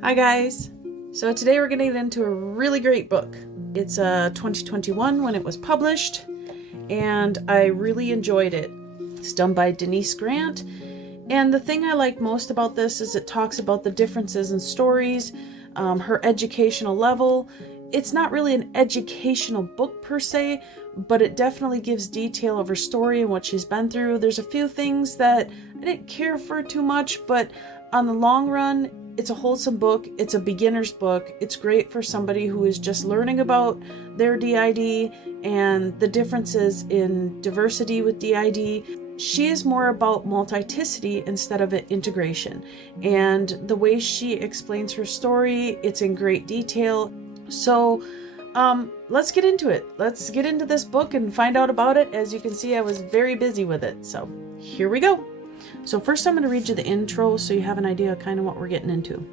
Hi guys! So today we're going to get into a really great book. It's 2021 when it was published, and I really enjoyed it. It's done by Denise Grant, and the thing I like most about this is it talks about the differences in stories, her educational level. It's not really an educational book per se, but it definitely gives detail of her story and what she's been through. There's a few things that I didn't care for too much, but on the long run, it's a wholesome book. It's a beginner's book. It's great for somebody who is just learning about their DID and the differences in diversity with DID. She is more about multiplicity instead of integration. And the way she explains her story, it's in great detail. So let's get into it. Let's get into this book and find out about it. As you can see, I was very busy with it. So here we go. So first I'm going to read you the intro so you have an idea of kind of what we're getting into.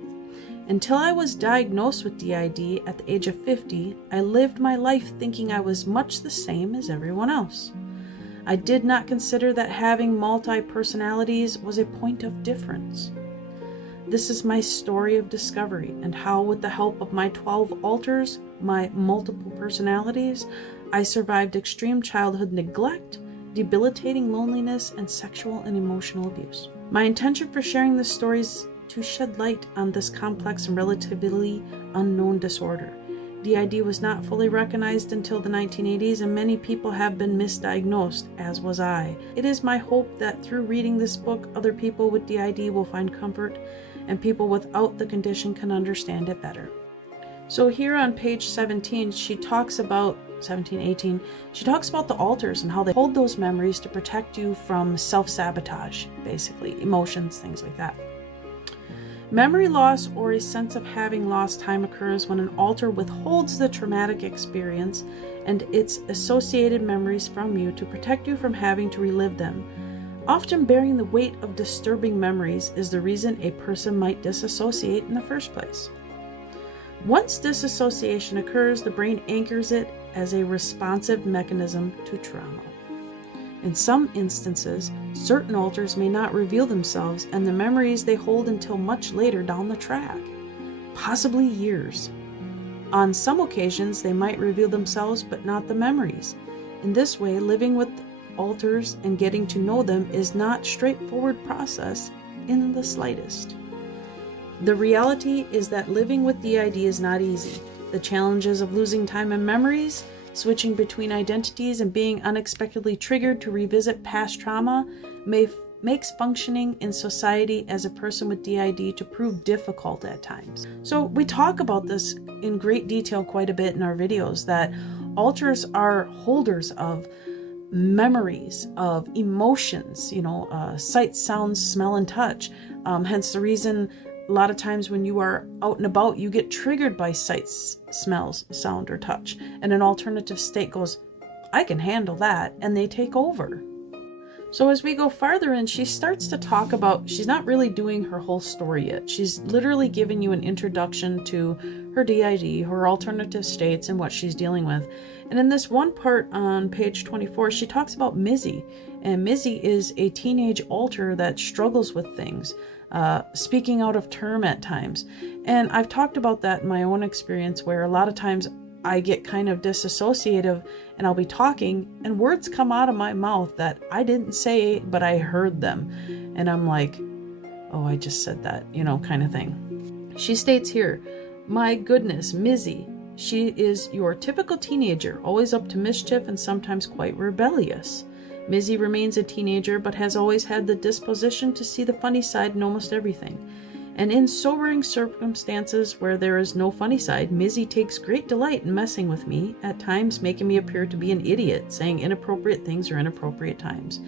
Until I was diagnosed with DID at the age of 50, I lived my life thinking I was much the same as everyone else. I did not consider that having multi-personalities was a point of difference. This is my story of discovery and how, with the help of my 12 alters, my multiple personalities, I survived extreme childhood neglect, debilitating loneliness, and sexual and emotional abuse. My intention for sharing this story is to shed light on this complex and relatively unknown disorder. DID was not fully recognized until the 1980s, and many people have been misdiagnosed, as was I. It is my hope that through reading this book, other people with DID will find comfort, and people without the condition can understand it better. So here on page 17, she talks about 18, she talks about the alters and how they hold those memories to protect you from self-sabotage, basically, emotions, things like that. Memory loss or a sense of having lost time occurs when an alter withholds the traumatic experience and its associated memories from you to protect you from having to relive them. Often bearing the weight of disturbing memories is the reason a person might disassociate in the first place. Once disassociation occurs, the brain anchors it as a responsive mechanism to trauma. In some instances, certain alters may not reveal themselves and the memories they hold until much later down the track, possibly years. On some occasions, they might reveal themselves but not the memories. In this way, living with alters and getting to know them is not a straightforward process in the slightest. The reality is that living with DID is not easy. The challenges of losing time and memories, switching between identities, and being unexpectedly triggered to revisit past trauma makes functioning in society as a person with DID to prove difficult at times. So we talk about this in great detail quite a bit in our videos, that alters are holders of memories, of emotions, sight, sound, smell, and touch. Hence the reason a lot of times when you are out and about, you get triggered by sights, smells, sound, or touch. And an alternative state goes, I can handle that, and they take over. So as we go farther in, she starts to talk about, she's not really doing her whole story yet. She's literally giving you an introduction to her DID, her alternative states, and what she's dealing with. And in this one part on page 24, she talks about Mizzy. And Mizzy is a teenage alter that struggles with things. Speaking out of term at times. And I've talked about that in my own experience, where a lot of times I get kind of disassociative and I'll be talking and words come out of my mouth that I didn't say, but I heard them. And I'm like, oh, I just said that, kind of thing. She states here, my goodness, Mizzy, she is your typical teenager, always up to mischief and sometimes quite rebellious. Mizzy remains a teenager, but has always had the disposition to see the funny side in almost everything. And in sobering circumstances where there is no funny side, Mizzy takes great delight in messing with me, at times making me appear to be an idiot, saying inappropriate things or inappropriate times.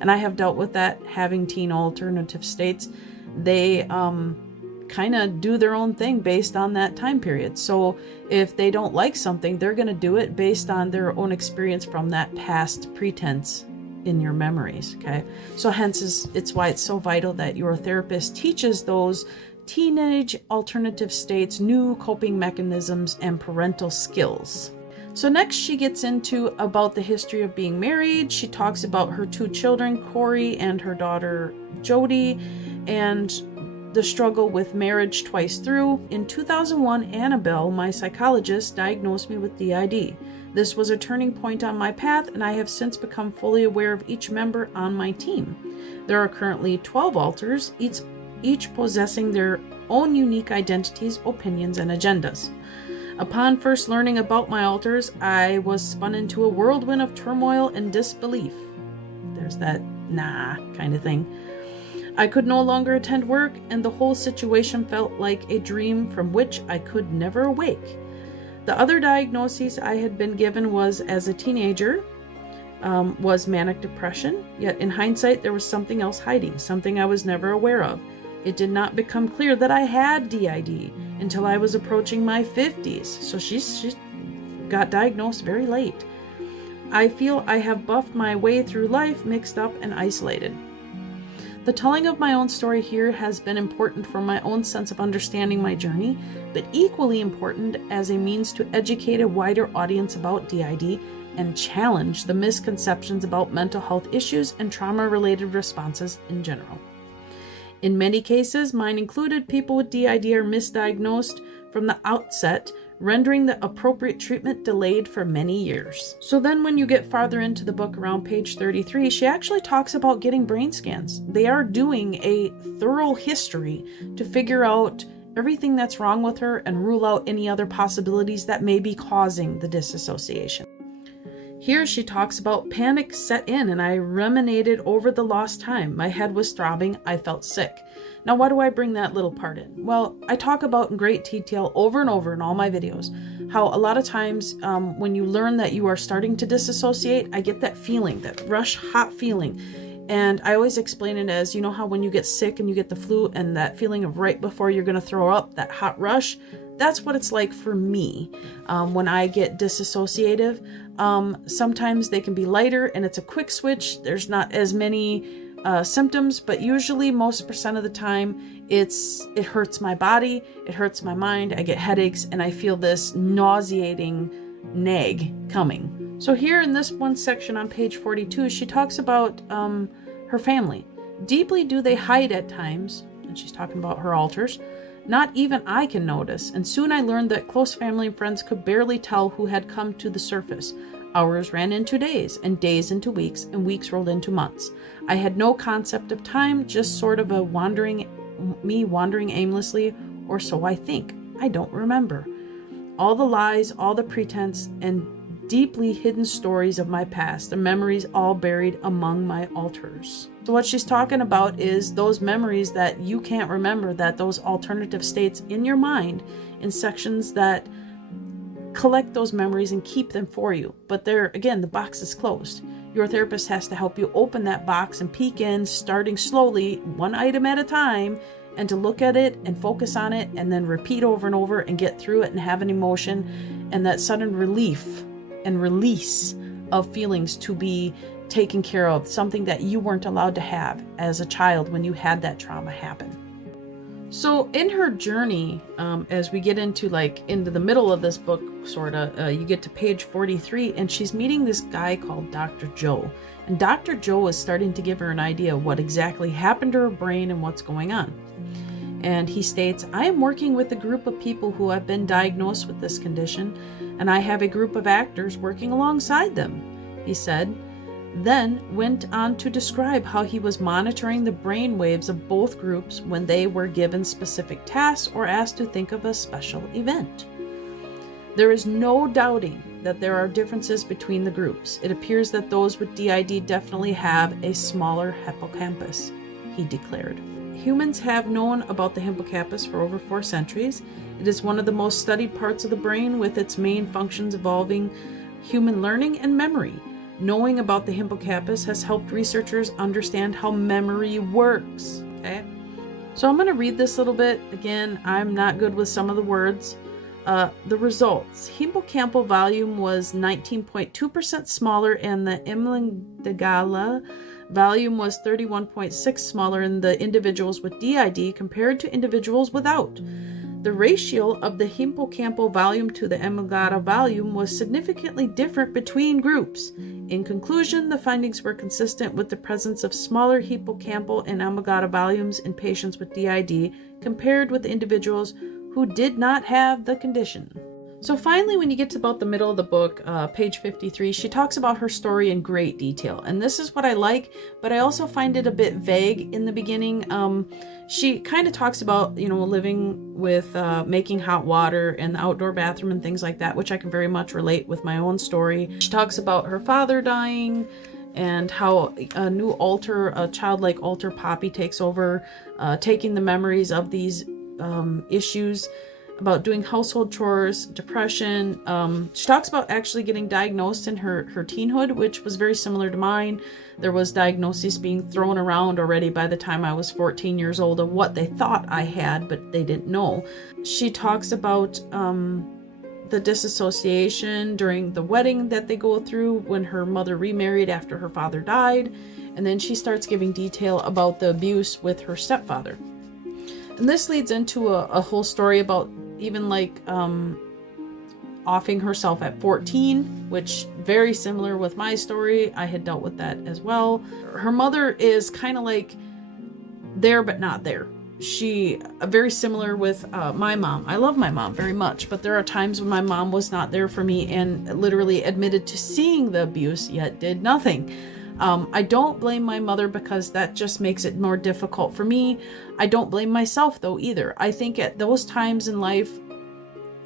And I have dealt with that, having teen alternative states. They kind of do their own thing based on that time period. So if they don't like something, they're going to do it based on their own experience from that past pretense in your memories. Okay, so hence it's why it's so vital that your therapist teaches those teenage alternative states new coping mechanisms and parental skills. So next she gets into about the history of being married. She talks about her 2 children, Corey and her daughter Jody, and the struggle with marriage twice through, in 2001, Annabelle, my psychologist, diagnosed me with DID. This was a turning point on my path, and I have since become fully aware of each member on my team. There are currently 12 alters, each possessing their own unique identities, opinions, and agendas. Upon first learning about my alters, I was spun into a whirlwind of turmoil and disbelief. There's that nah kind of thing. I could no longer attend work, and the whole situation felt like a dream from which I could never awake. The other diagnosis I had been given was, as a teenager, was manic depression, yet in hindsight there was something else hiding, something I was never aware of. It did not become clear that I had DID until I was approaching my 50s, so she got diagnosed very late. I feel I have buffed my way through life, mixed up and isolated. The telling of my own story here has been important for my own sense of understanding my journey, but equally important as a means to educate a wider audience about DID and challenge the misconceptions about mental health issues and trauma-related responses in general. In many cases, mine included, people with DID are misdiagnosed from the outset, rendering the appropriate treatment delayed for many years. So then when you get farther into the book, around page 33, she actually talks about getting brain scans. They are doing a thorough history to figure out everything that's wrong with her and rule out any other possibilities that may be causing the disassociation. Here she talks about panic set in and I ruminated over the lost time. My head was throbbing. I felt sick. Now, why do I bring that little part in? Well, I talk about in great detail over and over in all my videos how a lot of times when you learn that you are starting to disassociate, I get that feeling, that rush, hot feeling. And I always explain it as, you know how when you get sick and you get the flu and that feeling of right before you're going to throw up, that hot rush, that's what it's like for me when I get disassociative. Sometimes they can be lighter and it's a quick switch. There's not as many symptoms, but usually most % of the time it hurts my body, it hurts my mind, I get headaches, and I feel this nauseating nag coming. So here in this one section on page 42, she talks about her family. Deeply do they hide at times, and she's talking about her alters. Not even I can notice, and soon I learned that close family and friends could barely tell who had come to the surface. Hours ran into days, and days into weeks, and weeks rolled into months. I had no concept of time, just sort of wandering aimlessly, or so I think. I don't remember. All the lies, all the pretense, and deeply hidden stories of my past, the memories all buried among my alters. So what she's talking about is those memories that you can't remember, that those alternative states in your mind, in sections that collect those memories and keep them for you. But there, again, the box is closed. Your therapist has to help you open that box and peek in, starting slowly, one item at a time, and to look at it and focus on it and then repeat over and over and get through it and have an emotion and that sudden relief and release of feelings to be taken care of, something that you weren't allowed to have as a child when you had that trauma happen. So in her journey, as we get into the middle of this book, you get to page 43, and she's meeting this guy called Dr. Joe. And Dr. Joe is starting to give her an idea of what exactly happened to her brain and what's going on. And he states, I am working with a group of people who have been diagnosed with this condition, and I have a group of actors working alongside them, he said. Then went on to describe how he was monitoring the brain waves of both groups when they were given specific tasks or asked to think of a special event. There is no doubting that there are differences between the groups. It appears that those with DID definitely have a smaller hippocampus, he declared. Humans have known about the hippocampus for over 4 centuries. It is one of the most studied parts of the brain, with its main functions involving human learning and memory. Knowing about the hippocampus has helped researchers understand how memory works. Okay, so I'm going to read this a little bit. Again, I'm not good with some of the words. The results. Hippocampal volume was 19.2% smaller, and the amygdala volume was 31.6% smaller in the individuals with DID compared to individuals without. The ratio of the hippocampal volume to the amygdala volume was significantly different between groups. In conclusion, the findings were consistent with the presence of smaller hippocampal and amygdala volumes in patients with DID compared with individuals who did not have the condition. So finally, when you get to about the middle of the book, page 53, she talks about her story in great detail. And this is what I like, but I also find it a bit vague in the beginning. She kind of talks about, living with making hot water and the outdoor bathroom and things like that, which I can very much relate with my own story. She talks about her father dying and how a new alter, a childlike alter Poppy takes over, taking the memories of these issues, about doing household chores, depression. She talks about actually getting diagnosed in her teenhood, which was very similar to mine. There was diagnoses being thrown around already by the time I was 14 years old of what they thought I had, but they didn't know. She talks about the disassociation during the wedding that they go through when her mother remarried after her father died. And then she starts giving detail about the abuse with her stepfather. And this leads into a whole story about even offing herself at 14, which very similar with my story. I had dealt with that as well. Her mother is kind of like there but not there. She very similar with my mom. I love my mom very much, but there are times when my mom was not there for me and literally admitted to seeing the abuse yet did nothing. I don't blame my mother because that just makes it more difficult for me. I don't blame myself though either. I think at those times in life,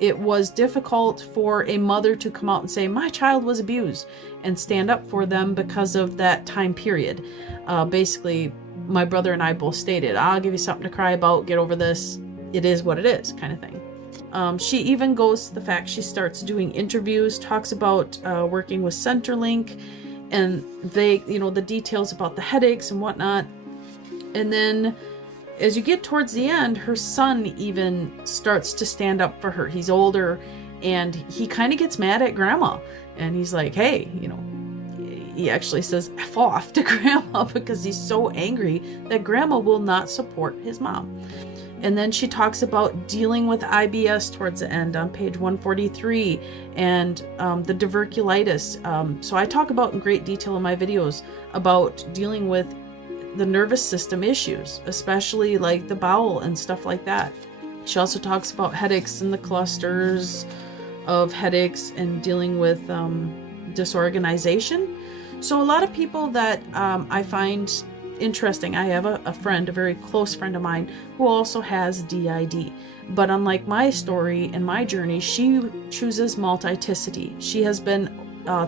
it was difficult for a mother to come out and say, my child was abused, and stand up for them because of that time period. Basically, my brother and I both stated, I'll give you something to cry about, get over this, it is what it is, kind of thing. She even goes to the fact she starts doing interviews, talks about working with Centerlink, and the details about the headaches and whatnot. And then as you get towards the end, her son even starts to stand up for her. He's older and he kind of gets mad at grandma, and he's like, hey, he actually says F off to grandma because he's so angry that grandma will not support his mom. And then she talks about dealing with IBS towards the end on page 143 and the diverculitis. So I talk about in great detail in my videos about dealing with the nervous system issues, especially like the bowel and stuff like that. She also talks about headaches and the clusters of headaches and dealing with disorganization. So a lot of people that I find interesting. I have a friend, a very close friend of mine, who also has DID. But unlike my story and my journey, she chooses multiticity. She has been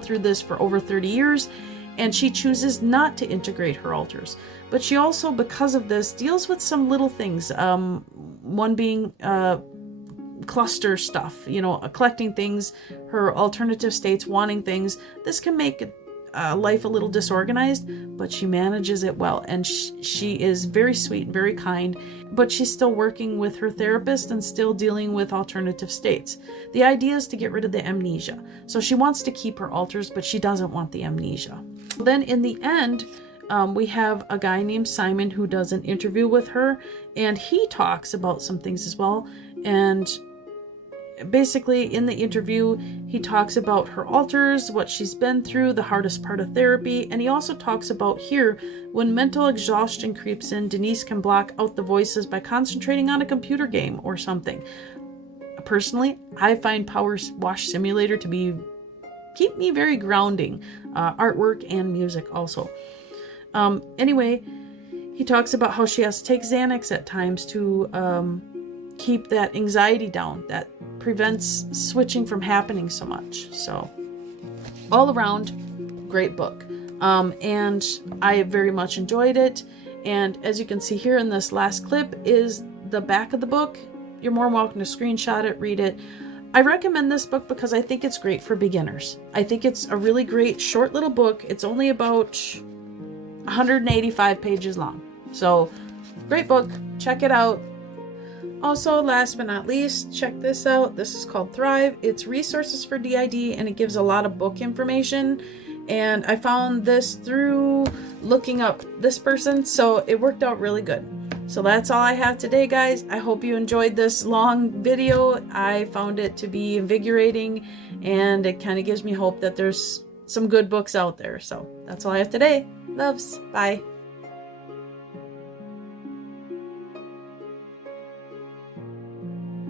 through this for over 30 years, and she chooses not to integrate her alters. But she also, because of this, deals with some little things. One being cluster stuff, collecting things, her alternative states, wanting things. This can make life a little disorganized, but she manages it well, and she is very sweet and very kind, but she's still working with her therapist and still dealing with alternative states. The idea is to get rid of the amnesia, so she wants to keep her alters, but she doesn't want the amnesia. Then in the end, we have a guy named Simon who does an interview with her, and he talks about some things as well. And basically in the interview, he talks about her alters, what she's been through, the hardest part of therapy, and he also talks about here, when mental exhaustion creeps in, Denise can block out the voices by concentrating on a computer game or something. Personally, I find Power Wash Simulator to keep me very grounding, artwork and music also. Anyway, he talks about how she has to take Xanax at times to keep that anxiety down, that prevents switching from happening so much. So all around, great book. And I very much enjoyed it. And as you can see here in this last clip is the back of the book. You're more than welcome to screenshot it, read it. I recommend this book because I think it's great for beginners. I think it's a really great short little book. It's only about 185 pages long. So great book. Check it out. Also, last but not least, check this out. This is called Thrive. It's resources for DID, and it gives a lot of book information. And I found this through looking up this person, so it worked out really good. So that's all I have today, guys. I hope you enjoyed this long video. I found it to be invigorating, and it kind of gives me hope that there's some good books out there. So that's all I have today. Loves. Bye.